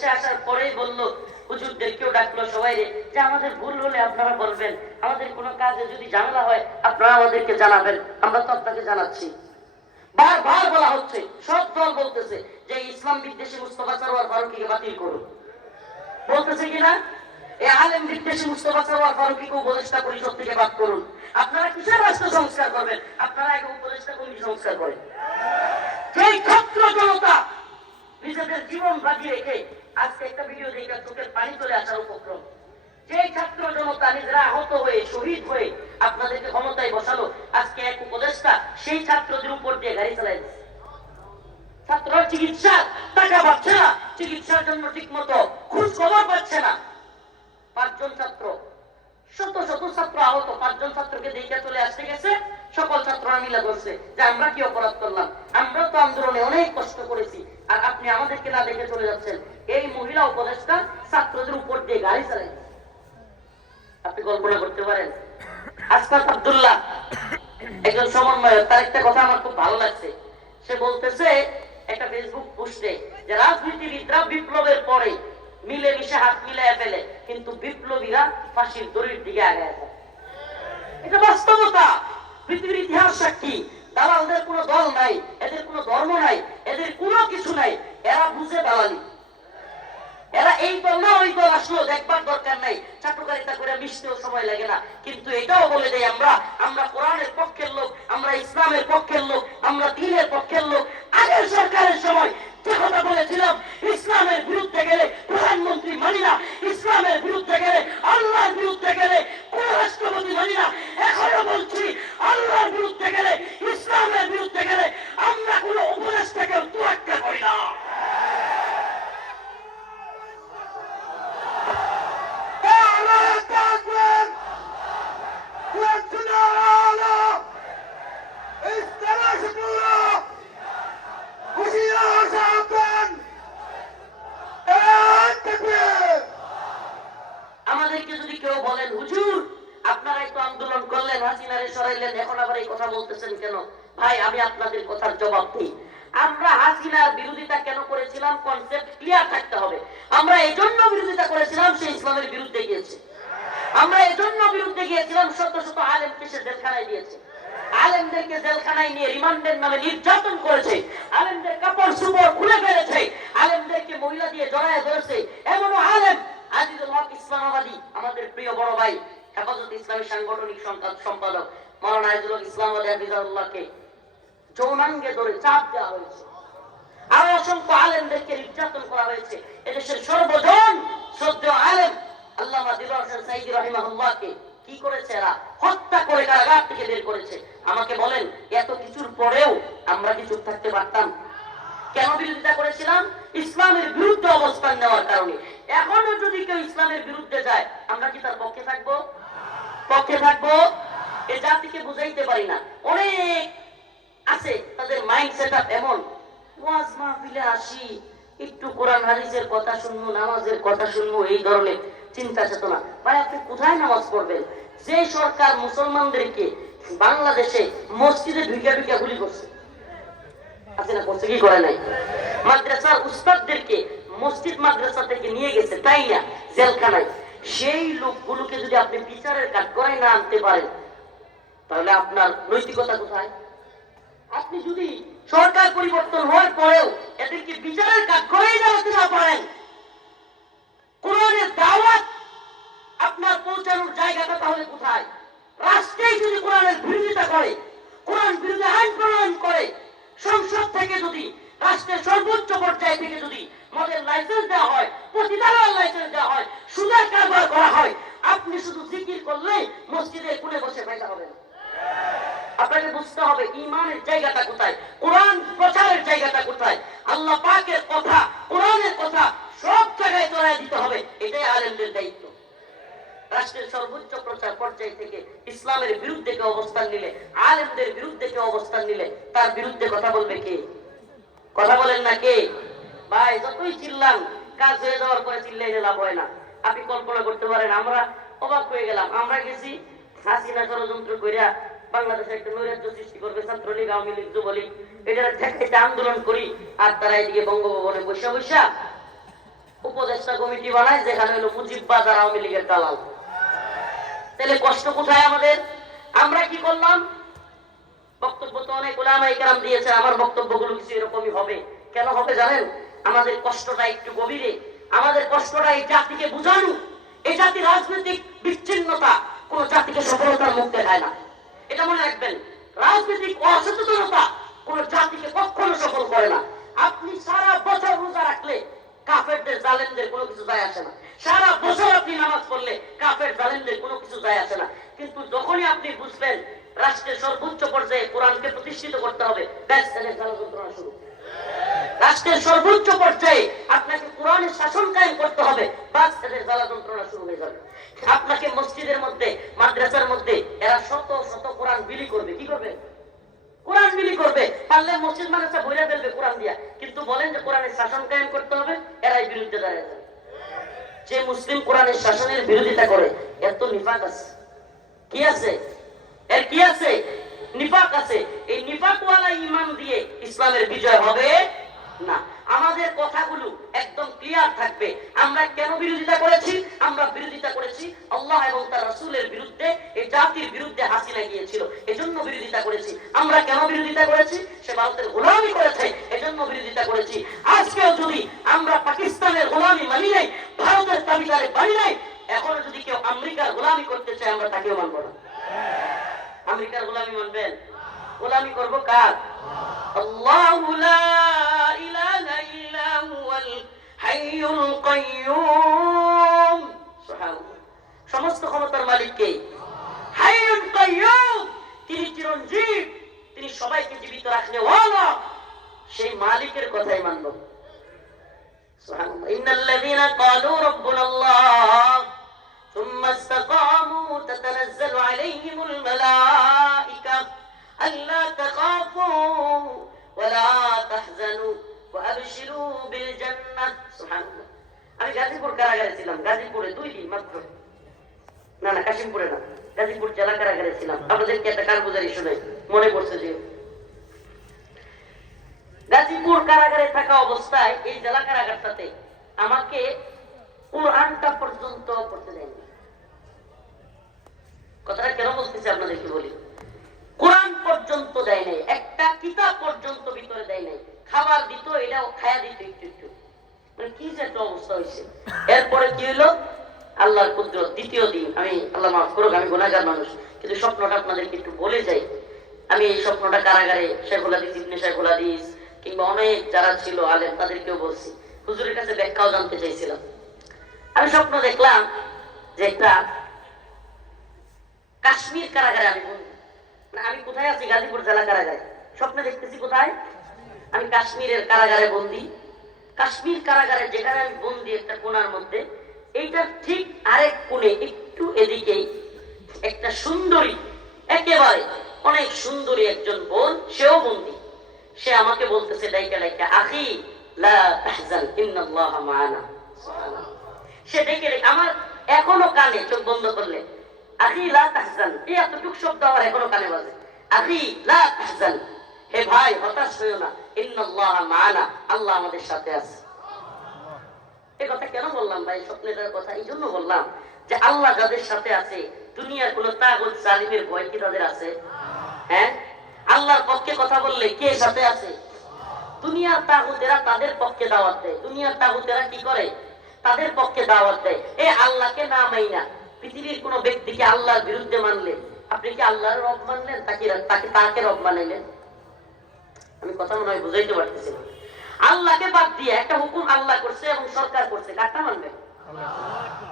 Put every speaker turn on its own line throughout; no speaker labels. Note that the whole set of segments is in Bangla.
দেশে আসার পরেই বলল হুজুরদেরকেও ডাকলো সবাই রে। যে আমাদের ভুল হলে আপনারা বলবেন। আমাদের কোনো কাজে যদি ঝামেলা হয়, আপনারা আমাদেরকে জানাবেন। আমরা তো আপনাকে জানাচ্ছি। বারবার বলা হচ্ছে, সব দল বলতেছে যে ইসলাম বিদ্বেষী মুস্তফা সরোয়ার ফারুকিকে বাতিল করুন। বলতেছে কিনা এই আলেম বিদ্বেষী মুস্তফা সরোয়ার ফারুকিকে উপদেষ্টা পরিষদ থেকে বাদ করুন। আপনারা কিসের রাষ্ট্র সংস্কার করবেন? আপনারা আগে উপদেষ্টা কমিটি সংস্কার করেন। সেই ছাত্র জনতা নিজেদের জীবন বাজি রেখে আজকে একটা ভিডিও দেখে চোখের পানি চলে আসার উপক্রম। যে ছাত্র জনতা নিজেরা আহত হয়ে, শহীদ হয়ে আপনাদেরকে ক্ষমতায় বসালো, আজকে এক উপদেষ্টা সেই ছাত্রদের উপর দিয়ে গাড়ি চালাই। ছাত্ররা চিকিৎসা টাকা পাচ্ছে না, চিকিৎসার জন্য ঠিক মতো খবর পাচ্ছে না। পাঁচজন ছাত্র, শত শত ছাত্র আহত, পাঁচজন ছাত্রকে দেখে চলে আসতে গেছে, সকল ছাত্ররা মিলে বলছে যে আমরা কি অপরাধ করলাম? আমরা তো আন্দোলনে অনেক কষ্ট করেছি, আর আপনি আমাদেরকে না দেখে চলে যাচ্ছেন। মহিলা উপদেষ্টা ছাত্রদের উপর দিয়ে গাড়ি চালাই আপনি কল্পনা করতে পারেন আসফাত আব্দুল্লাহ একজন সমন্বয়ক, তার একটা কথা আমার খুব ভালো লাগছে। সে বলতেছে, একটা ফেসবুক পোস্টে যে রাজনীতিবিদরা বিপ্লবের পরে মিলে মিশে হাত মিলাইয়া ফেলে, কিন্তু বিপ্লবীরা ফাঁসির দড়ির দিকে আগায় যায়। এটা বাস্তবতা। পৃথিবীর ইতিহাস সাক্ষী দালালদের কোনো দল নাই, এদের কোনো ধর্ম নাই, এদের কোনো কিছু নাই, এরা বুঝে দালালি। এরা এই দল না, ওই দল আসলো দেখবার দরকার নাই। চাটুকারিতা করে মিশতেও সময় লাগে না। কিন্তু এটাও বলে দেয় আমরা আমরা কোরআনের পক্ষের লোক, আমরা ইসলামের পক্ষের লোক, আমরা দিনের পক্ষের লোক। আগের সরকারের সময় যে কথা বলেছিলাম, ইসলামের বিরুদ্ধে গেলে প্রধানমন্ত্রী মানি না, ইসলামের বিরুদ্ধে গেলে আল্লাহর বিরুদ্ধে গেলে কোন রাষ্ট্রপতি মানি না। এখনও বলছি আল্লাহর আন্দোলন করলেন, হাসিনারে সরাইলেন, এখন আবার এই কথা বলতেছেন কেন? ভাই, আমি আপনাদের কথার জবাব দিই। আমরা হাসিনার বিরোধিতা কেন করেছিলাম? কনসেপ্ট ক্লিয়ার থাকতে হবে। আমরা এজন্য বিরোধিতা করেছিলাম, সে ইসলামের বিরুদ্ধে গিয়েছে। আমরা এজন্য বিরুদ্ধে গিয়েছিলাম, শত শত আলেমকে সে জেলখানায় দিয়েছে। আলেমদেরকে জেলখানায় নিয়ে রিমান্ডের নামে নির্যাতন করেছে। আলেমদের কাপড় সুপড় খুলে ফেলেছে। আলেমদেরকে মহিলা দিয়ে জড়ায় ধরেছে। এমনও আলেম আজিজুল হক ইসলামাবাদী, আমাদের প্রিয় বড় ভাই। হেফাজত ইসলামী সাংগঠনিক সম্পাদক মৌলানা হক ইসলামাবাদী হাফিজাউল্লাহকে যৌনাঙ্গে ধরে চাপ দেওয়া হয়েছে। আরও অসংখ্য আলেমদেরকে নির্যাতন করা হয়েছে। এদেশের সর্বজন শ্রদ্ধেয় আলেম হোসেন কি করেছে এরা? হত্যা করে কারাগার থেকে বের করেছে। আমাকে বলেন, এত কিছুর পরেও আমরা কি চুপ থাকতে পারতাম? কেন বিরোধিতা করেছিলাম? ইসলামের বিরুদ্ধে অবস্থান নেওয়ার কারণে। এখনও যদি কেউ ইসলামের বিরুদ্ধে যায়, আমরা কি তার পক্ষে থাকব? পক্ষে থাকব, এ জাতিকে বুঝাইতে পারি না। অনেক আছে, তাদের মাইন্ড সেট এমন। ওয়াজ মাহফিলে আসি, একটু কোরআন হাদিসের কথা শুনব, নামাজের কথা শুনব, এই ধরনের চিন্তা চেতনা। ভাই, আপনি কোথায় নামাজ পড়বেন? যে সরকার মুসলমানদেরকে বাংলাদেশে মসজিদে ঢুকিয়া ঢুকিয়া গুলি করছে। আছে না, করছে কি করে নাই? মাদ্রাসার উস্তাদদেরকে মসজিদ মাদ্রাসা থেকে নিয়ে গেছে, তাই না? জেলখানায়। সেই লোকগুলোকে যদি আপনি বিচারের কাজ না আনতে পারেন, তাহলে আপনার নৈতিকতা কোথায়? আপনি যদি সরকার পরিবর্তন হওয়ার পরেও এদেরকে বিচারের কাজ করেই দাঁড়াতে না পারেন, কোরআনের দাওয়াত আপনার পৌঁছানোর জায়গাটা তাহলে কোথায়? রাষ্ট্রেই যদি কোরআনের বিরোধিতা করে, কোরআন বিরোধী আইন প্রণয়ন করে, সংসদ থেকে যদি, রাষ্ট্রের সর্বোচ্চ পর্যায় থেকে যদি মদের লাইসেন্স দেওয়া হয় প্রতিদানের লাইসেন্স দেওয়া হয় সুদের কারবার করা হয় আপনি শুধু জিকির করলে মসজিদে কোণে বসে ফায়দা হবে না আপনাকে বুঝতে হবে ইমানের জায়গাটা কোথায় কোরআন প্রচারের জায়গাটা কোথায় আল্লাহ পাকের কথা কোরআনের কথা সব জায়গায় চড়াই দিতে হবে এটাই আলেমদের দায়িত্ব রাষ্ট্রের সর্বোচ্চ প্রচার পর্যায় থেকে ইসলামের বিরুদ্ধে কেউ অবস্থান নিলে আলেমদের বিরুদ্ধে কেউ অবস্থান নিলে তার বিরুদ্ধে কথা বলবে কে? কথা বলেন না কে? ভাই, যতই চিল্লাম কাজ হয়ে যাওয়ার পরে চিল্লাই লাভ হয় না। আপনি কল্পনা করতে পারেন, আমরা অবাক হয়ে গেলাম। আমরা গেছি হাসিনা ষড়যন্ত্র কইরা বাংলাদেশে একটা নৈরাজ্য সৃষ্টি করবে ছাত্রলীগ, আওয়ামী লীগ, যুবলীগ। এটা ঠেকাইতে আন্দোলন করি আর তারা এদিকে বঙ্গভবনে বসে বসা উপদেষ্টা কমিটি বানায়, যেখানে হলো মুজিববাদ আর আওয়ামী লীগের দালাল। তাহলে কষ্ট কোথায় আমাদের? আমরা কি করলাম? বক্তব্য তো অনেক ওলামা ইকরাম দিয়েছে আমার বক্তব্যগুলো কিছু এরকমই হবে। কেন হবে জানেন? আমাদের কষ্টটা একটু গভীরে। আমাদের কষ্টটা এই জাতিকে বুঝানো। এই জাতির রাজনৈতিক বিচ্ছিন্নতা কোন জাতিকে সফলতার মুখ দেখায় না। এটা মনে রাখবেন। রাজনৈতিক অসচেতনতা কোন জাতিকে কখনো সফল করে না। আপনি সারা বছর রোজা রাখলে কাফেরদের, জালেমদের কোনো কিছু যায় আসে না। সারা বছর আপনি নামাজ পড়লে কাফের, জালেমদের কোনো কিছু যায় আসে না। কিন্তু যখনই আপনি বুঝবেন রাষ্ট্রের সর্বোচ্চ পর্যায়ে কোরআনকে প্রতিষ্ঠিত করতে হবে। রাষ্ট্রের সর্বোচ্চ পর্যায়ে আপনাকে কোরআনের শাসন কায়েম করতে হবে। বাস তাদের জ্বালা যন্ত্রণা শুরু হয়ে যাবে। আপনাকে মসজিদের মধ্যে, মাদ্রাসার মধ্যে, এরা শত শত কোরআন বিলি করবে। কি করবে? কোরআন বিলি করবে। পারলে মসজিদ, মাদ্রাসা বইরা ফেলবে কোরআন দিয়া। কিন্তু বলেন যে কোরআনের শাসন কায়েম করতে হবে, এরাই বিরুদ্ধে দাঁড়িয়ে যাবে। যে মুসলিম কোরআনের শাসনের বিরোধিতা করে এত নিফাক আছে। কি আছে? আছে, নিফাক আছে। এই নিফাকওয়ালা ইমান দিয়ে ইসলামের বিজয় হবে না। আমাদের কথাগুলো একদম ক্লিয়ার থাকবে। আমরা কেন বিরোধিতা করেছি? আমরা বিরোধিতা করেছি আল্লাহ এবং তার রাসূলের বিরুদ্ধে, এই জাতির বিরুদ্ধে হাসিনা গিয়েছিল। এজন্য বিরোধিতা করেছি। আমরা কেন বিরোধিতা করেছি? সে ভারতের গোলামি করেছে, এজন্য বিরোধিতা করেছি। আজকেও যদি আমরা পাকিস্তানের গোলামি মানি নাই, ভারতের দাবিদারে মানি নাই, এখনও যদি কেউ আমেরিকার গোলামি করতে চায়, আমরা তাকেও মানবো না। আমেরিকার গোলামি মানবেন গোলামি করব সুবহানাল্লাহ। সমস্ত ক্ষমতার মালিক কে? তিনি চিরঞ্জীব। তিনি সবাইকে জীবিত রাখনে ওয়ালা। সেই মালিকের কথাই মানব। সুবহানাল্লাহ। কাশিমপুরে না গাজীপুর জেলা কারাগারে ছিলাম। আপনাদেরকে একটা কারগুজারি শুনে মনে পড়ছে যে। গাজীপুর কারাগারে থাকা অবস্থায় এই জেলা কারাগারটাতে আমাকে কোরআনটা পর্যন্ত পড়তে দেয়নি। কথাটা কেন বলতেছি আপনাদেরকে বলি? কোরআন পর্যন্ত দেয় নাই, একটা কিতাব পর্যন্ত ভিতরে দেয় নাই। খাবার দিত, এটাও খায়া দিত একটু একটু। মানে কি যে একটা অবস্থা হয়েছে। এরপরে কি হলো আল্লাহর কুদরত দ্বিতীয় দিন, আমি আল্লাহ মাফ করুক, আমি গুনাহগার মানুষ। কিন্তু স্বপ্নটা আপনাদেরকে একটু বলে যাই। আমি এই স্বপ্নটা কারাগারে, শেখুল হাদিস, ইবনে শেখুল হাদিস, কিংবা অনেক যারা ছিল আলেম, তাদেরকেও বলছি। হুজুরের কাছে ব্যাখ্যাও জানতে চাইছিলাম। আমি স্বপ্ন দেখলাম যে একটা কাশ্মীর কারাগারে আমি বন্দি আমি কোথায় আছি? গাজীপুর জেলা কারাগারে। স্বপ্নে দেখতেছি কোথায়? আমি কাশ্মীরের কারাগারে বন্দি। কাশ্মীর কারাগারে যেখানে আমি বন্দি একটা কোনার মধ্যে এইটার ঠিক আরেক কোণে একটু এদিকেই। একটা সুন্দরী, একেবারে অনেক সুন্দরী একজন বোন, সেও বন্দি। সে আমাকে বলতেছে ডাইকা ডাইকা আখি সে আমার এখনও কানে চোখ বন্ধ করলে, আখি, লা এই এতটুক শব্দ আমার এখনও কানে বাজে। আখি, লা হে ভাই, হতাশ হইও না। ইন্নাল্লাহ মা'ানা। আল্লাহ আমাদের সাথে আছে। কথা কেন বললাম ভাই? স্বপ্নের কথা, এই জন্য বললাম যে আল্লাহ যাদের সাথে আছে, দুনিয়ার কোন জালিমের ভয় কি তাদের আছে? হ্যাঁ? আল্লাহর পক্ষে কথা বললে কে সাথে আছে? দুনিয়ার তাগুতেরা তাদের পক্ষে দাওয়াত দেয়। দুনিয়ার তাগুতেরা কি করে? তাদের পক্ষে দাওয়াত দেয়। এ আল্লাহকে না মাইনা পৃথিবীর কোন ব্যক্তিকে আল্লাহর বিরুদ্ধে মানলে, আপনি কি আল্লাহর রব মানলেন? তাকে তাকে তাকে রব বানাইলেন? আমি কথা মনে হয় বুঝাইতে পারতেছি না। আল্লাহকে বাদ দিয়ে একটা হুকুম আল্লাহ করছে এবং সরকার করছে, কারটা মানবে?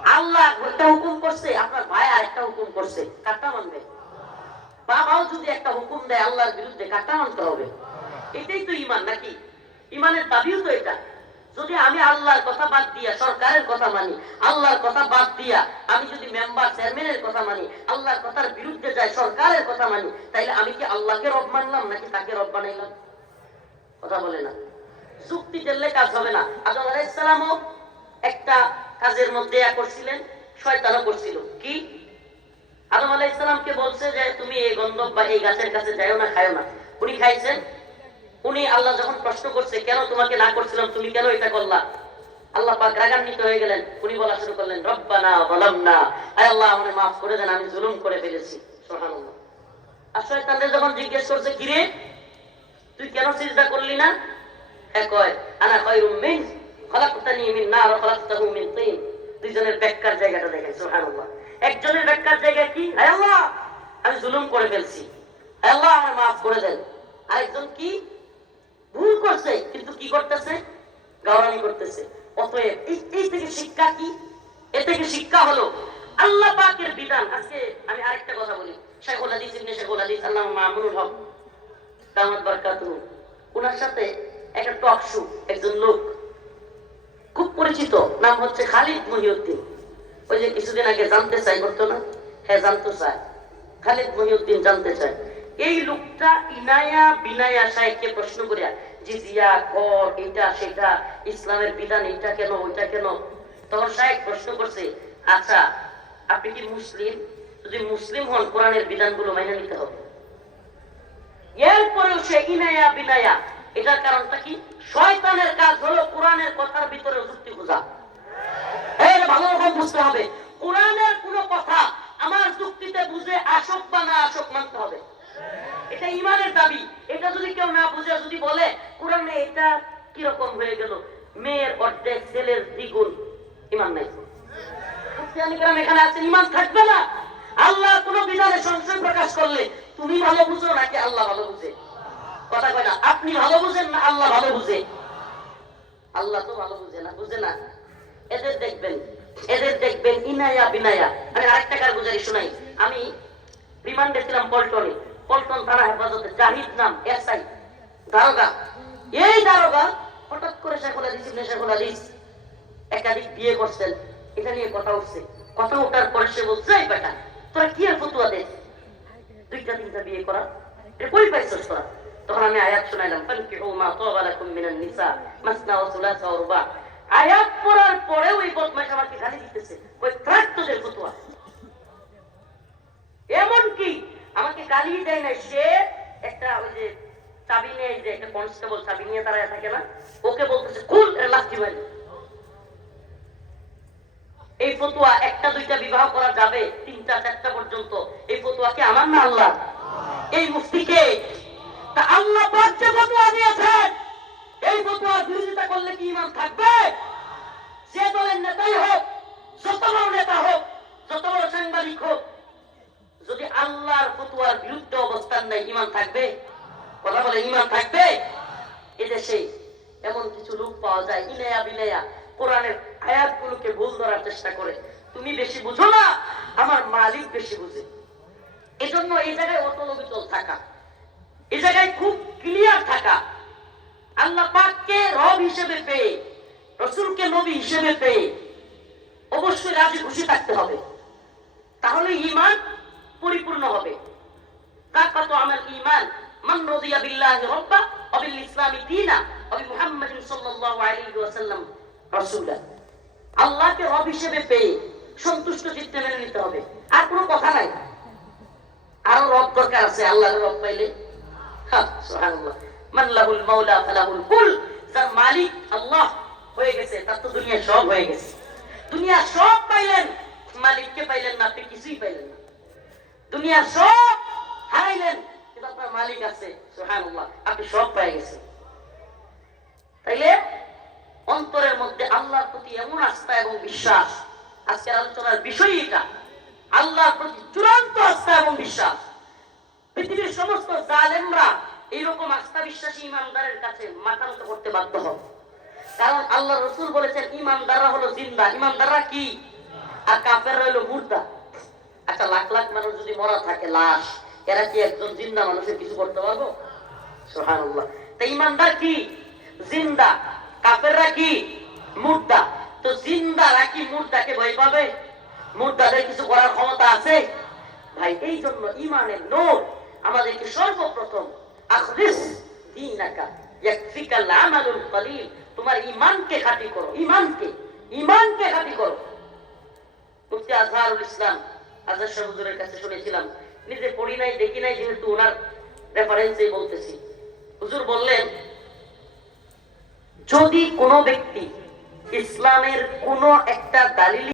আল্লাহ একটা হুকুম করছে, আপনার ভাই আর একটা হুকুম করছে, কারটা মানবে? বাবাও যদি একটা হুকুম দেয় আল্লাহর বিরুদ্ধে, কারটা মানতে হবে। এটাই তো ইমান নাকি? ইমানের দাবিও তো এটা। যদি আমি আল্লাহর কথা বাদ দিয়া, সরকারের কথা মানি, আল্লাহর কথা বাদ দিয়া আমি যদি মেম্বার চেয়ারম্যানের কথা মানি, আল্লাহর কথার বিরুদ্ধে যাই, সরকারের কথা মানি, তাইলে আমি কি আল্লাহকে রব মানলাম নাকি তাকে রব বানাইলাম? কথা বলে না। যুক্তি দিলে কাজ হবে না। আদম আলাইসালামও একটা কাজের মধ্যে করছিলেন, শয়তানও করছিল। কি? আদম আলাইসালামকে বলছে যে, তুমি এই গন্ধব বা এই গাছের কাছে যাইও না, খাইও না। উনি খাইছেন। উনি আল্লাহ যখন প্রশ্ন করছে, কেন তোমাকে না করছিলাম? তুমি কেন এটা করলা? আল্লাহ হয়ে গেলেন। উনি বলা শুরু করলেন, রব্বানা তুই কেন করলি না? হ্যাঁ কয়, আনা খায়রুম মিন, খলাকতানি মিন নার, খলাকতাহু মিন তিন। দুইজনের ব্যাখ্যার জায়গাটা দেখেন সুবহানাল্লাহ। একজনের ব্যাখ্যার জায়গা কি? হে আল্লাহ, আমি জুলুম করে ফেলছি। হে আল্লাহ আমাকে মাফ করে দেন। আরেকজন কি? ভুল করছে, কিন্তু কি করতেছে? গাওরানি করতেছে। অতএব এই থেকে শিক্ষা কি? এ থেকে শিক্ষা হলো, আল্লাহ পাকের বিধান। আজকে আমি আরেকটা কথা বলি। শেখুল হাদিস ইবনে শেখুল হাদিস আল্লামা মামুনুল হক, দামাত বারকাতুহু। ওনার সাথে একটা টক শো, একজন লোক। খুব পরিচিত, নাম হচ্ছে খালিদ মহিউদ্দিন। ওই যে কিছুদিন আগে জানতে চাই করতো না হ্যাঁ জানতে চায় খালিদ মহিউদ্দিন জানতে চায় এই লোকটা ইনায়া বিনায়া সাহেবকে প্রশ্ন করিয়া জিজিয়া কর এটা সেটা, ইসলামের বিধান এটা কেন, ওইটা কেন? তখন সাহেব প্রশ্ন করছে আচ্ছা আপনি কি মুসলিম? যদি মুসলিম হন, কোরআনের বিধানগুলো মেনে নিতে হবে। এরপরেও সে ইনায়া বিনায়া এটার কারণটা কি? শয়তানের কাজ হলো কোরআনের কথার ভিতরে যুক্তি খোঁজা এর ভালো রকম বুঝতে হবে। কোরআনের কোন কথা আমার যুক্তিতে বুঝে আসক বা না আসক মানতে হবে। এটা ইমানের দাবি। এটা যদি কেউ না বুঝে, যদি বলে, কোরআনে এটা কীরকম হয়ে গেল? মেয়ের অর্ধেক ছেলের দ্বিগুণ ইমান নাই। এখানে আছে ইমান থাকবে না। আল্লাহর কোন বিধানে সংশয় প্রকাশ করলে তুমি ভালো বুঝো নাকি আল্লাহ ভালো বুঝে? কথা কয় না, আপনি ভালো বুঝেন না আল্লাহ ভালো বুঝে? আল্লাহ তো ভালো বুঝে না বুঝে না। এদের দেখবেন এদের দেখবেন ইনায়া বিনায়া। আমি আরেকটা কার গুজারি শোনাই। আমি রিমান্ডে ছিলাম পল্টনে। পল্টন থানা হেফাজতে, জাহিদ নাম, এসআই। দারোগা। এই দারোগা হঠাৎ করে শেখুল হাদিস ইবনে শেখুল হাদিস একাধিক বিয়ে করছেন। এটা নিয়ে কথা উঠছে। কথা ওঠার পরে সে বলছে, এই বেটা, তোরা কি আর ফতুয়া দে? দুইটা, তিনটা বিয়ে করা। কই পাইছস তোরা? তখন আমি আয়াত শোনাইলাম। ফানকিহু মা তাবা লাকুম মিনান নিসা, মাসনা ওয়া সুলাসা ওয়া রুবা। আয়াত পড়ার পরেও এই বদমাশ আমাকে গালি দিতেছে। ওই থাক তোদের ফতুয়া। এমন কি আমাকে গালি দেয় না সে একটা ওই যে চাবি নিয়ে যে একটা কনস্টেবল চাবি নিয়ে দাঁড়ায় থাকে না, ওকে বলতেছে খুল লাঠি মারি এই ফতুয়া একটা দুইটা বিবাহ করা যাবে তিনটা চারটা পর্যন্ত। এই ফতুয়া কি আমার না আল্লাহ এই মুফতিকে তা আল্লাহ যে ফতুয়া দিয়েছেন এই ফতুয়ার বিরোধিতা করলে কি ইমান থাকবে? যে দলের নেতাই হোক, যত বড় নেতা হোক, যত বড় সাংবাদিক হোক, যদি আল্লাহর ফতুয়ার বিরুদ্ধে অবস্থান নেই ইমান থাকবে? কথা বলে ইমান থাকবে? এদেশে এমন কিছু লোক পাওয়া যায় ইলেয়া বিলেয়া কোরআনের আয়াতগুলোকে ভুল ধরার চেষ্টা করে। তুমি বেশি বুঝো না, আমার মালিক বেশি বুঝে। এজন্য এই জায়গায় অটলবিচল থাকা। এই জায়গায় খুব ক্লিয়ার থাকা। আল্লাহ পাককে রব হিসেবে পেয়ে, রসুলকে নবী হিসেবে পেয়ে অবশ্যই রাজি খুশি থাকতে হবে। তাহলে ইমান পরিপূর্ণ হবে। আমার ইমান মান বিল্লাহি রাব্বা ওয়া বিল ইসলামি দীনা মুহাম্মাদিন সাল্লাল্লাহু আলাইহি ওয়াসাল্লাম আল্লাহকে রব হিসেবে পেয়ে সন্তুষ্ট চিত্তে মেনে নিতে হবে। আর কোনো কথা নাই। আরও রব দরকার আছে, আল্লাহর রব পাইলে। হয়ে তাইলে অন্তরের মধ্যে আল্লাহর প্রতি এমন আস্থা এবং বিশ্বাস, আজকের আলোচনার বিষয় এটা। আল্লাহর প্রতি চূড়ান্ত আস্থা এবং বিশ্বাস। পৃথিবীর সমস্ত জালেমরা এইরকম আস্থা বিশ্বাসী ইমানদারের কাছে মাথা নত করতে বাধ্য হবে কারণ আল্লাহ রসুল বলেছেন, ইমানদাররা হলো জিন্দা। ইমানদাররা কি? আর কাফেররা হলো মুর্দা। একটা লাখ লাখ মানুষ যদি মরা থাকে, লাশ, এরা কি একজন জিন্দা মানুষের কিছু করতে পারব? তা ইমানদার কি? জিন্দা। কাফেররা কি? মুর্দা। তো জিন্দারা কি মুর্দাকে ভয় পাবে? মুর্দাদের কিছু করার ক্ষমতা আছে? ভাই এই জন্য ইমানের নোট আমাদেরকে সর্বপ্রথম আখলিস কলিল। তোমার করো করো। মুফতি আজহারুল ইসলাম, আজহার কাছে শুনেছিলাম, নিজে পড়ি নাই, দেখি নাই, যেহেতু ওনার রেফারেন্সে বলতেছি। হুজুর বললেন, যদি কোনো ব্যক্তি ইসলামের কোন একটা দালিল